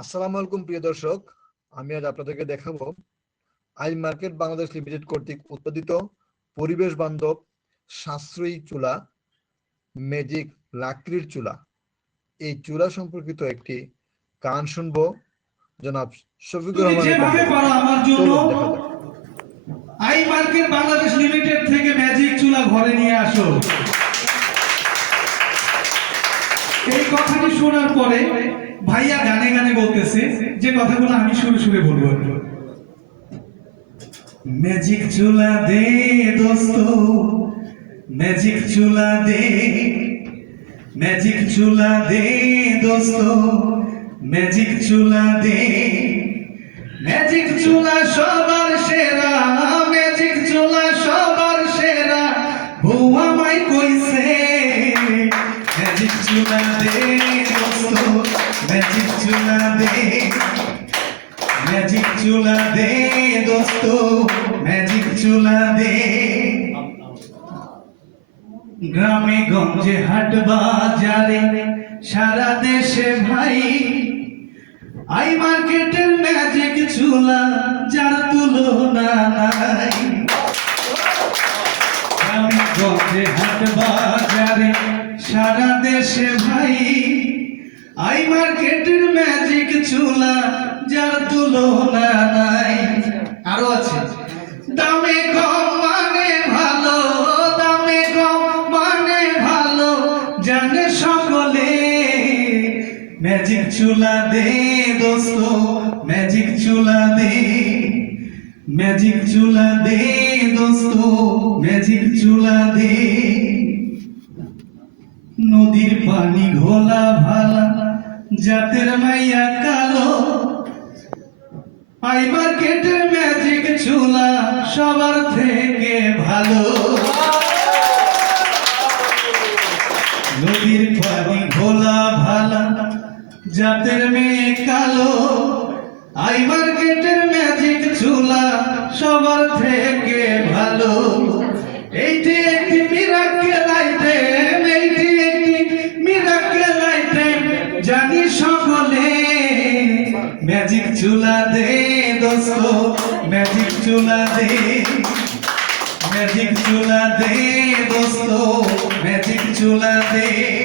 আসসালামু আলাইকুম প্রিয় দর্শক। আমি আজ আপনাদেরকে দেখাবো আই মার্কেট বাংলাদেশ লিমিটেড কর্তৃক উৎপাদিত পরিবেশ বান্ধব সাশ্রয়ী চুলা ম্যাজিক লাকড়ির চুলা। এই চুলা সম্পর্কিত একটি গান শুনব। জনাব শফিকুর যাক। আই মার্কেট বাংলাদেশ লিমিটেড থেকে ম্যাজিক চুলা ঘরে নিয়ে আসো। এই কথাটি শোনার পরে ভাইয়া গানে গানে বলতেছে, যে কথাগুলো আমি শুরু শুরু বলব ম্যাজিক চুলা দে দোস্ত, ম্যাজিক চুলা দে, ম্যাজিক চুলা দে দোস্ত, ম্যাজিক চুলা দে। চুলা দে ম্যাজিক চুলা দে দোস্ত ম্যাজিক চুলা দে গ্রামে গঞ্জে হাট বাজারে, সারা দেশে ভাই, আই মার্কেটের ম্যাজিক চুলা যার তুলনা নাই। গঞ্জে হাট বাজারে, সারা দেশে ভাই আই মার্কেটের ম্যাজিক চুলা, যার তুলনা নাই। আরও আছে। দামে কম মানে ভালো, দামে কম মানে ভালো, জানে সকলে। ম্যাজিক চুলা দে দোস্ত ম্যাজিক চুলা দে। ম্যাজিক চুলা দে দোস্ত ম্যাজিক চুলা দে। নদীর পানি ঘোলা ভালা জাতের মাইয়া কালো। আই মার্কেটের ম্যাজিক চুলা সবার থেকে ভালো। নদীর পানি ঘোলা ভালা, জাতের মেয়ে কালো। আই মার্কেটের ম্যাজিক চুলা সবার থেকে ম্যাজিক চুলা দে দোস্ত ম্যাজিক চুলা দে ম্যাজিক চুলা দে দোস্ত ম্যাজিক চুলা দে